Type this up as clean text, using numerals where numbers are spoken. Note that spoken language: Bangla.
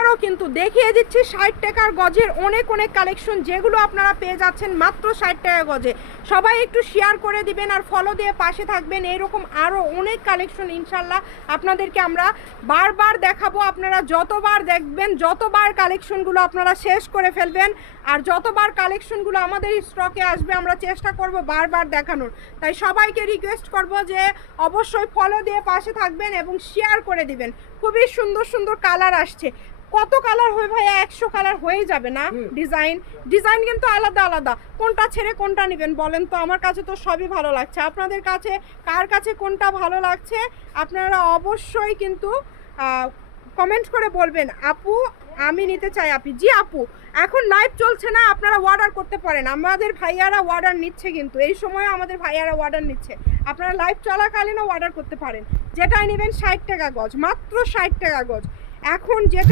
আবারও কিন্তু দেখিয়ে দিচ্ছি 60 টাকার গজের অনেক অনেক কালেকশন, যেগুলো আপনারা পেয়ে যাচ্ছেন মাত্র 60 টাকা গজে। সবাই একটু শেয়ার করে দিবেন আর ফলো দিয়ে পাশে থাকবেন। এরকম আরও অনেক কালেকশন ইনশাল্লাহ আপনাদেরকে আমরা বারবার দেখাবো। আপনারা যতবার দেখবেন, যতবার কালেকশনগুলো আপনারা শেষ করে ফেলবেন, আর যতবার কালেকশনগুলো আমাদের স্টকে আসবে আমরা চেষ্টা করব বারবার দেখানোর। তাই সবাইকে রিকোয়েস্ট করব যে অবশ্যই ফলো দিয়ে পাশে থাকবেন এবং শেয়ার করে দিবেন। খুবই সুন্দর সুন্দর কালার আসছে। কত কালার হয় ভাইয়া? 100 কালার হয়ে যাবে না? ডিজাইন কিন্তু আলাদা আলাদা। কোনটা ছেড়ে কোনটা নেবেন বলেন তো? আমার কাছে তো সবই ভালো লাগছে। আপনাদের কাছে কার কাছে কোনটা ভালো লাগছে আপনারা অবশ্যই কিন্তু কমেন্ট করে বলবেন। আপু আমি নিতে চাই। আপনি জি আপু, এখন লাইভ চলছে না, আপনারা অর্ডার করতে পারেন। আমাদের ভাইয়ারা অর্ডার নিচ্ছে, কিন্তু এই সময় আমাদের ভাইয়ারা অর্ডার নিচ্ছে। আপনারা লাইভ চলাকালীনও অর্ডার করতে পারেন। যেটাই নেবেন 60 টাকা গজ, মাত্র 60 টাকা গজ। এখন যেটা